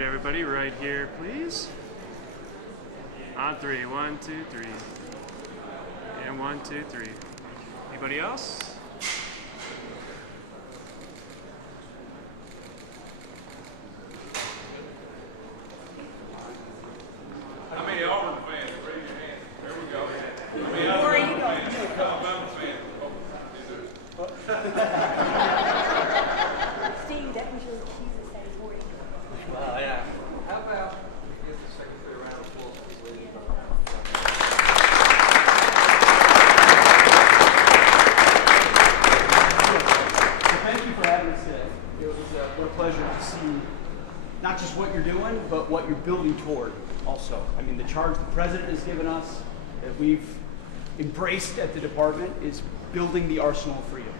right, everybody, right here, please. On three. 1, 2, 3. And 1, 2, 3. Anybody else? How many Auburn fans? Raise your hand. There we go. How many Auburn fans? Alabama fans? Steve, that was your cue to say 40. Well, yeah. How about we give the secretary a round of applause, please? Thank you for having us today. It was what a pleasure to see not just what you're doing, but what you're building toward also. I mean, the charge the president has given us that we've embraced at the department is building the arsenal of freedom.